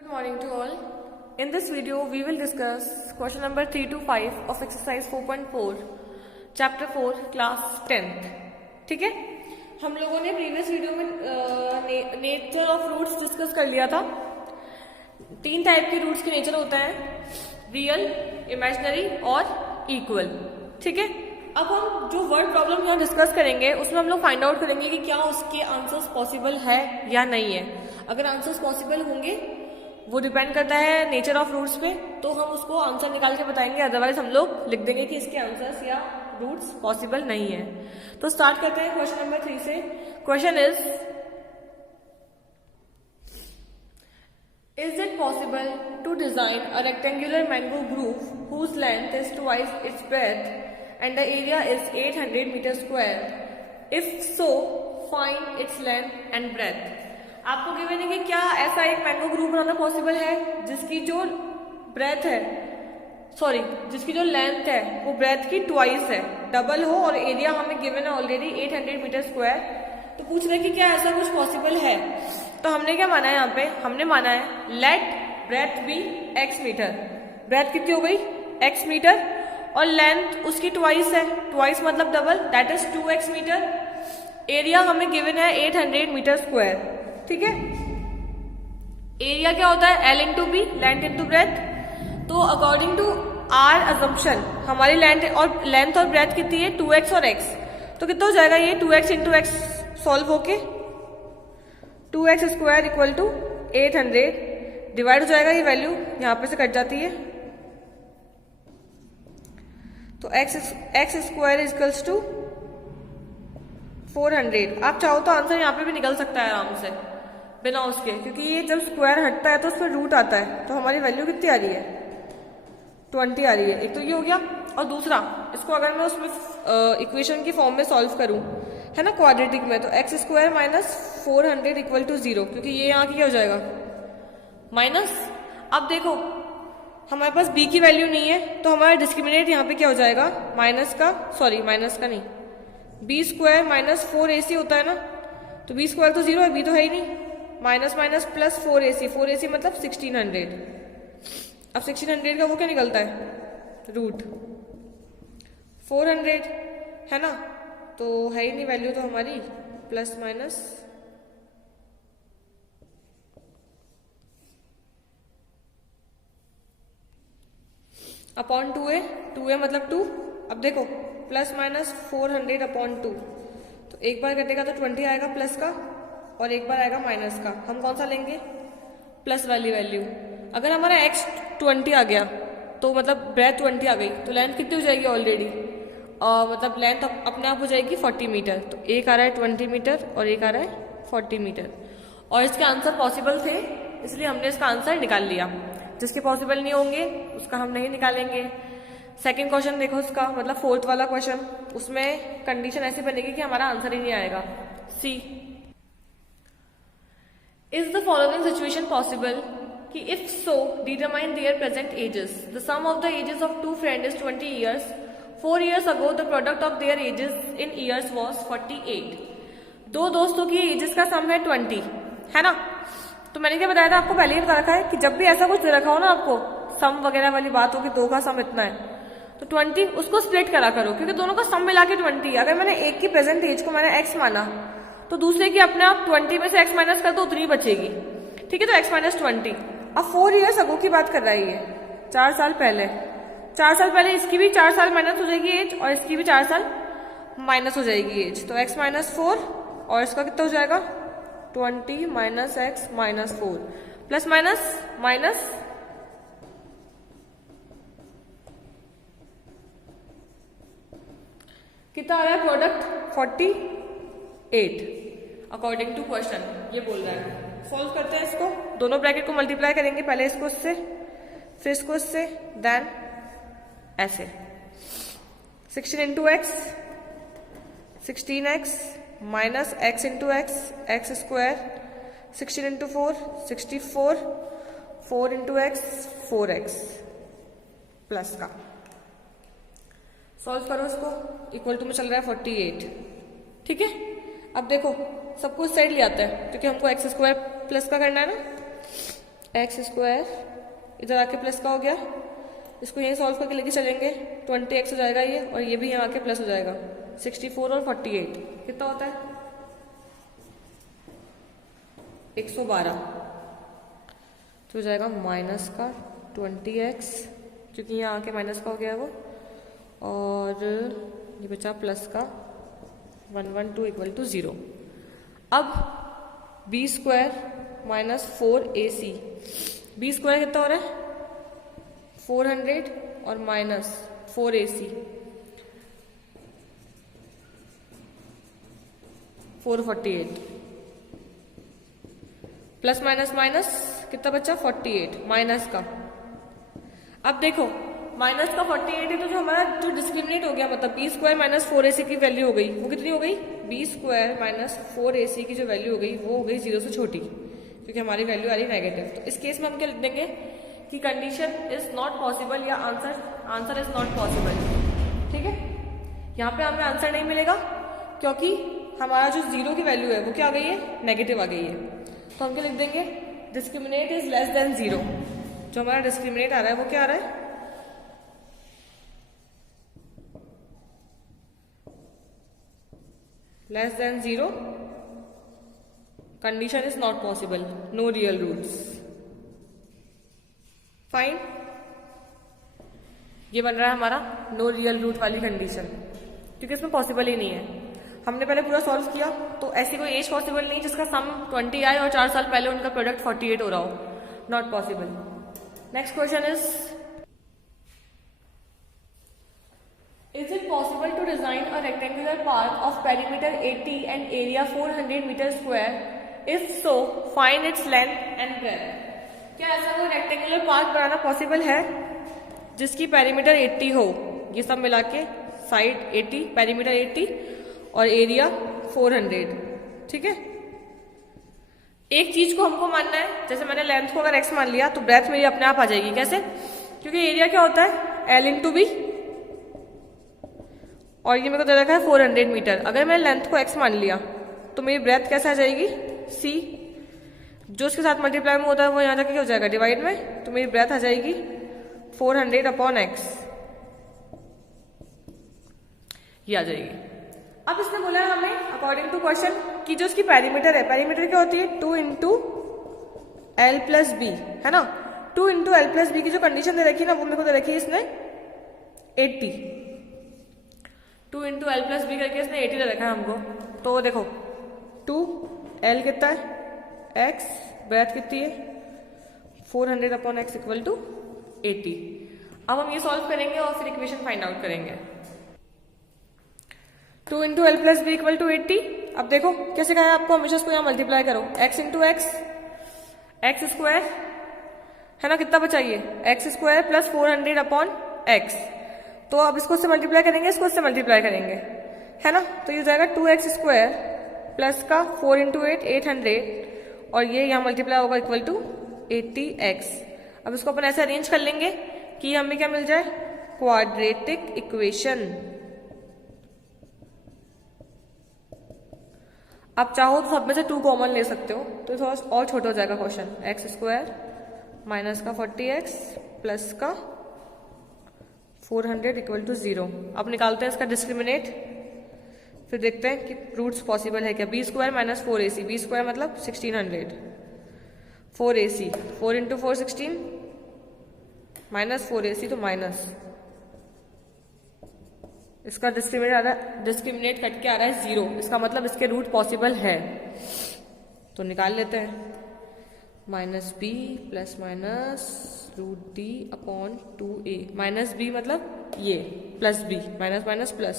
Good morning to all. In this video, we will discuss question number 3 to 5 of exercise 4.4, chapter 4, class 10th. ठीक है, हम लोगों ने previous video में nature of roots discuss कर लिया था. 3 टाइप के रूट्स के नेचर होता है, रियल, इमेजिनरी और इक्वल. ठीक है, अब हम जो वर्ड प्रॉब्लम यहाँ डिस्कस करेंगे उसमें हम लोग फाइंड आउट करेंगे कि क्या उसके आंसर्स पॉसिबल है या नहीं है. अगर आंसर्स पॉसिबल होंगे वो डिपेंड करता है नेचर ऑफ रूट्स पे, तो हम उसको आंसर निकाल के बताएंगे. अदरवाइज हम लोग लिख देंगे कि इसके आंसर्स या रूट्स पॉसिबल नहीं है. तो स्टार्ट करते हैं क्वेश्चन नंबर 3 से. Question is it possible to design a rectangular mango grove whose length is twice its breadth and the area is 800 metre square? If so find its length and breadth. आपको given है कि क्या ऐसा एक mango group बनाना possible है जिसकी जो breath है, जिसकी जो लेंथ है वो ब्रेथ की ट्वाइस है, डबल हो, और एरिया हमें गिवन है ऑलरेडी 800 मीटर स्क्वायर. तो पूछ रहे कि क्या ऐसा कुछ पॉसिबल है. तो हमने क्या माना है यहाँ पे, हमने माना है let breadth be x metre. Breadth कितनी हो गई x मीटर और लेंथ उसकी ट्वाइस है, ट्वाइस मतलब double, that is 2x metre. Area हमें गिवन है 800 मीटर स्क्वायर. ठीक है, एरिया क्या होता है L into B, length into breadth. तो अकॉर्डिंग टू आर अजम्पशन हमारी लेंथ और ब्रेथ कितनी है 2x और x. तो कितना हो जाएगा ये 2x इंटू x सॉल्व होके 2x square equal to 800 divide हो जाएगा. ये वैल्यू यहां पे से कट जाती है, तो x स्क्वायर इक्वल्स टू 400. आप चाहो तो आंसर यहाँ पे भी निकल सकता है आराम से बिना उसके, क्योंकि ये जब स्क्वायर हटता है तो उसमें रूट आता है. तो हमारी वैल्यू कितनी आ रही है 20 आ रही है. एक तो ये हो गया, और दूसरा इसको अगर मैं उसमें इक्वेशन की फॉर्म में सॉल्व करूं, है ना, क्वाड्रेटिक में, तो x square minus 400 equal to 0, क्योंकि ये यहाँ की क्या हो जाएगा माइनस. अब देखो हमारे पास b की वैल्यू नहीं है, तो हमारा डिस्क्रिमिनेट यहाँ पे क्या हो जाएगा माइनस का नहीं, b स्क्वायर माइनस 4ac होता है ना, तो b स्क्वायर तो 0 है, b तो है ही नहीं, माइनस माइनस प्लस 4ac मतलब 1600. अब 1600 का वो क्या निकलता है रूट 400, है ना, तो है ही नहीं वैल्यू तो हमारी प्लस माइनस अपॉन 2a मतलब 2. अब देखो प्लस माइनस 400 अपॉन 2, तो एक बार कटेगा तो 20 आएगा प्लस का, और एक बार आएगा माइनस का. हम कौन सा लेंगे प्लस वाली वैल्यू. अगर हमारा x 20 आ गया तो मतलब ब्रेथ 20 आ गई, तो लेंथ कितनी हो जाएगी ऑलरेडी, मतलब लेंथ अपने आप हो जाएगी 40 मीटर. तो एक आ रहा है 20 मीटर और एक आ रहा है 40 मीटर, और इसके आंसर पॉसिबल थे इसलिए हमने इसका आंसर निकाल लिया. जिसके पॉसिबल नहीं होंगे उसका हम नहीं निकालेंगे. सेकेंड क्वेश्चन देखो उसका, मतलब फोर्थ वाला क्वेश्चन, उसमें कंडीशन ऐसी बनेगी कि हमारा आंसर ही नहीं आएगा. See, is the following situation possible कि if so determine their present ages. The sum of the ages of 2 friend is 20 years. 4 years ago the product of their ages in years was 48. 2 दोस्तों की edges का सम है 20, है ना. तो मैंने क्या बताया था आपको, पहले ही बता रखा है कि जब भी ऐसा कुछ दे रखा हो ना आपको, सम वगैरह वाली बात हो कि 2 का सम इतना है, तो 20 उसको स्प्लिट करा करो, क्योंकि दोनों का सम मिला के 20. अगर मैंने एक की प्रेजेंट एज को मैंने x माना, तो दूसरे की अपने आप 20 में से x माइनस कर दो, उतनी बचेगी. ठीक है, तो x माइनस 20. अब 4 years अगो की बात कर रहा है ये, 4 साल पहले. 4 साल पहले इसकी भी 4 साल माइनस हो जाएगी एज, और इसकी भी 4 साल माइनस हो जाएगी एज. तो x माइनस 4 और इसका कितना हो जाएगा 20 minus x minus 4 plus minus minus कितना आ रहा है प्रोडक्ट 48 अकॉर्डिंग टू क्वेश्चन. ये बोल रहा है. सॉल्व करते हैं इसको. दोनों ब्रैकेट को मल्टीप्लाई करेंगे, पहले इसको इससे फिर इसको इससे, देन ऐसे. 16 into x 16x minus x into x square. 16 into 4 64, 4 into x 4x plus का. सॉल्व करो इसको, इक्वल टू में चल रहा है 48. ठीक है, अब देखो सबको इस साइड ले आता है क्योंकि हमको एक्स स्क्वायर प्लस का करना है ना. एक्स स्क्वायर इधर आके प्लस का हो गया, इसको यहीं सॉल्व करके लेके चलेंगे 20x हो जाएगा ये, और ये भी यहाँ आके प्लस हो जाएगा 64 और 48 कितना होता है 112, तो हो जाएगा माइनस का 20x क्योंकि यहाँ आके माइनस का हो गया वो, और ये बचा प्लस का 112 इक्वल टू 0। अब B square minus 4ac, B square कितना हो रहा है 400 और minus 4ac 448, plus minus minus कितना बचा 48 माइनस का। अब देखो माइनस का 48 है तो जो हमारा जो डिस्क्रिमिनेट हो गया मतलब बी स्क्वायर माइनस 4ac की वैल्यू हो गई, वो कितनी हो गई बी स्क्वायर माइनस 4ac की जो वैल्यू हो गई वो हो गई 0 से छोटी, क्योंकि हमारी वैल्यू आ रही नेगेटिव। तो इस केस में हम क्या लिख देंगे कि कंडीशन इज नॉट पॉसिबल या आंसर इज नॉट पॉसिबल। ठीक है, यहाँ पे हमें आंसर नहीं मिलेगा क्योंकि हमारा जो 0 की वैल्यू है वो क्या आ गई है नेगेटिव आ गई है। तो हम क्या लिख देंगे डिस्क्रिमिनेट इज लेस देन 0, जो हमारा डिस्क्रिमिनेट आ रहा है वो क्या आ रहा है less than 0, condition is not possible, no real roots. Fine, ये बन रहा है हमारा नो रियल रूट वाली कंडीशन, क्योंकि इसमें पॉसिबल ही नहीं है। हमने पहले पूरा सॉल्व किया तो ऐसी कोई एज पॉसिबल नहीं जिसका सम 20 आए और 4 साल पहले उनका प्रोडक्ट 48 हो रहा हो, not possible. Next question is it possible to design a rectangular park of perimeter 80 and area 400 metre square, if so find its length and breadth. क्या ऐसा कोई रेक्टेंगुलर पार्क बनाना पॉसिबल है जिसकी पेरीमीटर 80 हो, ये सब मिला के साइड 80 पेरीमीटर 80 और एरिया 400। ठीक है, एक चीज को हमको मानना है, जैसे मैंने लेंथ को अगर x मान लिया तो ब्रेथ मेरी अपने आप आ जाएगी। कैसे? क्योंकि एरिया क्या होता है l इंटू बी, और ये मेरे को दे रखा है 400 मीटर। अगर मैंने लेंथ को x मान लिया तो मेरी ब्रेथ कैसे आ जाएगी c, जो उसके साथ मल्टीप्लाई में होता है वो यहाँ जाके क्या हो जाएगा डिवाइड में, तो मेरी ब्रेथ आ जाएगी 400 अपॉन x, ये आ जाएगी। अब इसने बोला है हमें अकॉर्डिंग टू क्वेश्चन कि जो उसकी पेरीमीटर है, पेरीमीटर क्या होती है 2 इंटू एल प्लस बी, है ना। 2 इंटू एल प्लस बी की जो कंडीशन दे रखी है ना वो मेरे को दे रखी है इसने 80, 2 इंटू एल प्लस बी करके इसने 80 दे रखा है हमको। तो देखो 2 एल कितना है एक्स, ब्रेथ कितनी है 400 अपॉन एक्स इक्वल टू 80। अब हम ये सॉल्व करेंगे और फिर इक्वेशन फाइंड आउट करेंगे। 2 into L plus B equal to 80। अब देखो कैसे कहा है आपको, हमेशा इसको यहाँ मल्टीप्लाई करो, x into x, x square है ना, कितना बचाइए x square plus 400 upon x. तो अब इसको से मल्टीप्लाई करेंगे, इसको इससे मल्टीप्लाई करेंगे, है ना। तो ये हो जाएगा 2x स्क्वायर प्लस का 4 इंटू 8 800, और ये यहाँ मल्टीप्लाई होगा इक्वल टू 80x। अब इसको अपन ऐसे अरेंज कर लेंगे कि हमें क्या मिल जाए क्वाड्रेटिक इक्वेशन। आप चाहो तो सब में से 2 कॉमन ले सकते हो तो थोड़ा और छोटा हो जाएगा क्वेश्चन। एक्स स्क्वायर माइनस का 40x प्लस का 400 इक्वल टू 0। अब निकालते हैं इसका डिस्क्रिमिनेट, फिर देखते हैं कि रूट्स पॉसिबल है क्या। B square minus 4ac, B square मतलब 1600, 4ac 4 इंटू 4 16 माइनस 4ac तो माइनस, इसका डिस्क्रिमिनेट कट के आ रहा है 0, इसका मतलब इसके रूट पॉसिबल है। तो निकाल लेते हैं, minus B plus minus root D upon 2a, minus B मतलब ये plus B, minus minus plus,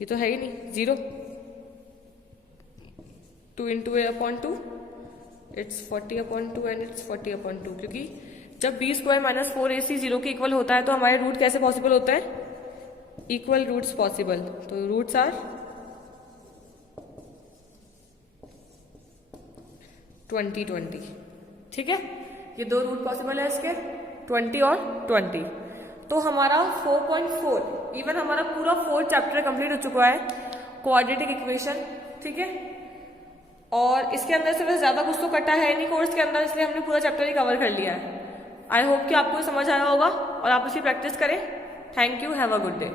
ये तो है ही नहीं 0, 2 into a upon 2 it's 40 upon 2 and it's 40 upon 2। क्योंकि जब बी स्क्वायर माइनस 4ac 0 के इक्वल होता है तो हमारे रूट कैसे पॉसिबल होते हैं, इक्वल रूट्स पॉसिबल। तो रूट्स आर 20 20। ठीक है, ये 2 रूट पॉसिबल है इसके, 20 और 20। तो हमारा 4.4 इवन हमारा पूरा 4th चैप्टर कंप्लीट हो चुका है, क्वाड्रेटिक इक्वेशन। ठीक है, और इसके अंदर से वैसे ज़्यादा कुछ तो कटा है नहीं कोर्स के अंदर, इसलिए हमने पूरा चैप्टर ही कवर कर लिया है। आई होप कि आपको समझ आया होगा और आप उसकी प्रैक्टिस करें। Thank you, have a good day.